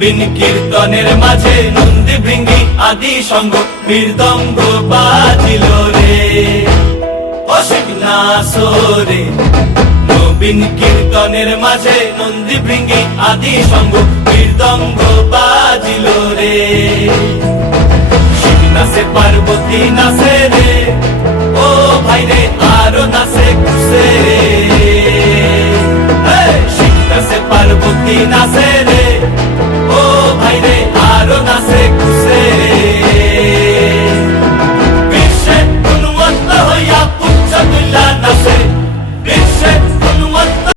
নবীন কীর্তনের মাঝে নন্দী ভৃঙ্গি আদি সঙ্গ মৃদঙ্গ বাজিল রে, অসিক নাসরে। নবীন কীর্তনের মাঝে নন্দী ভৃঙ্গি আদি সঙ্গ মৃদঙ্গ বাজিল রে। শিব নাচে পার্বতী নাচে রে, ও ভাই রে আরো নাচে খুশে রে।